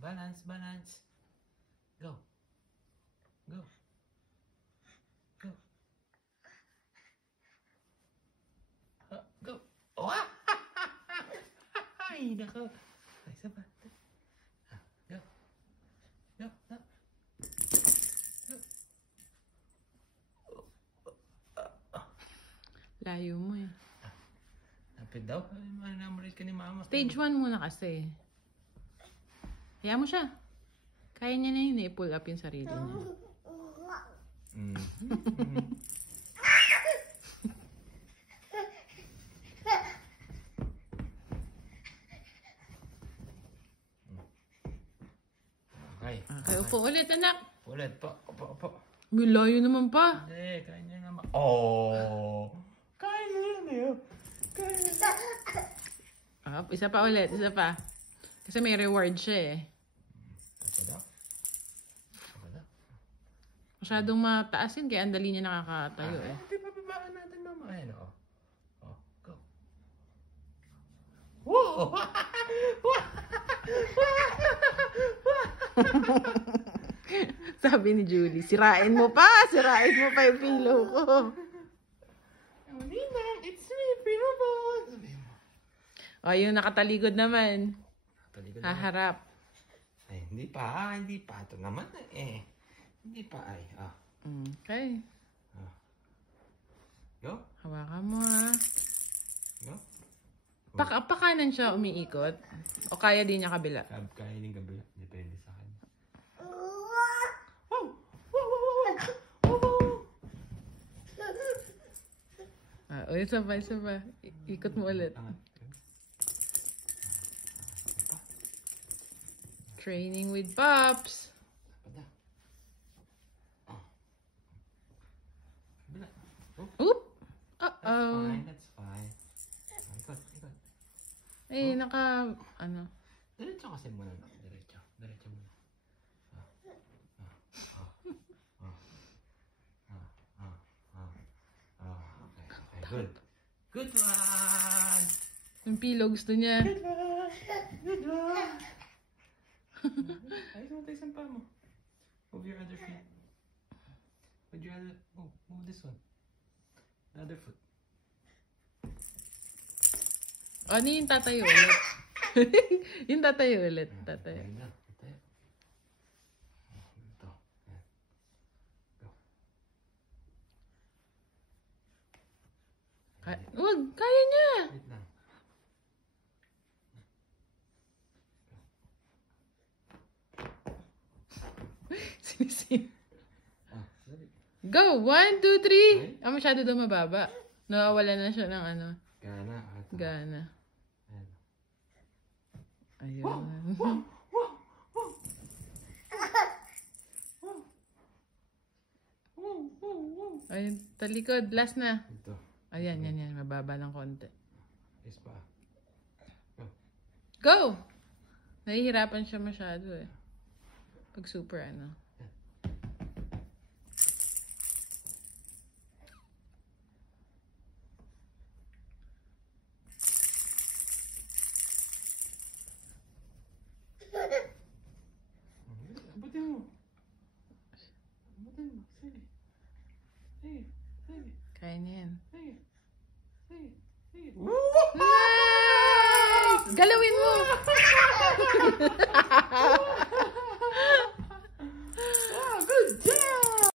Balance, balance. Go. Go. Go. Go. Oh! Ay, nako. Ay, isa pa. Go. Go. Go. Layo mo eh. Lapit daw. Ay, manamulit ka ni mama. Stage 1 muna kasi. Kaya mo siya. Kaya niya na yun eh. Pull up yung sarili niya. Okay. Okay, upo ulit anak. Ulit po. Opo, opo. May layo naman pa. Hindi, kaya niya naman. Oh! Kaya niya yun eh. Kaya niya. Isa pa ulit, isa pa. Kasi may reward siya eh. Ito daw. Ito daw. Masyadong mataas yun, kaya ang dali niya nakakatayo eh. Hindi pa babaan natin mama. Ayun o. Oh, go. Whoa! Sabi ni Julie, sirain mo pa yung pillow ko. Nina, it's me, Primo Boss. O, yung nakataligod naman. Talikod naman. Haharap. Ay, hindi pa. Hindi pa. Ito naman eh. Hindi pa ay. Ah. Okay. Ah. Go. Hawakan mo ha. Go. Pakanan siya umiikot. O kaya din niya kabila. Kaya din kabila. Depende sa kanya. Isa pa. Ikot mo ulit. Training with Pops. Oop! Uh-oh. That's fine. Ikot. Eh, ano? Diretso kasi muna. Diretso muna. Okay. Good one! Yung pillow gusto niya. Good one! Ayos mo tayo isang paa mo. Move your other feet. Move this one. The other foot. Ano yung tatayo ulit? Yung tatayo ulit. Tatayo. Ito. Go. Wag, kaya niya. Wait lang. Sinisin. Sorry. Go! 1, 2, 3! Masyado daw mababa. Nawawala na siya ng ano. Gana. Ayun. Ayun, talikod. Last na. Ito. Ayan, yan. Mababa ng konti. Yes pa. Go. Go! Nahihirapan siya masyado eh. Pag super ano. Abutin mo. Sige. Kaya niya yan. Sige. Nice! Galawin mo!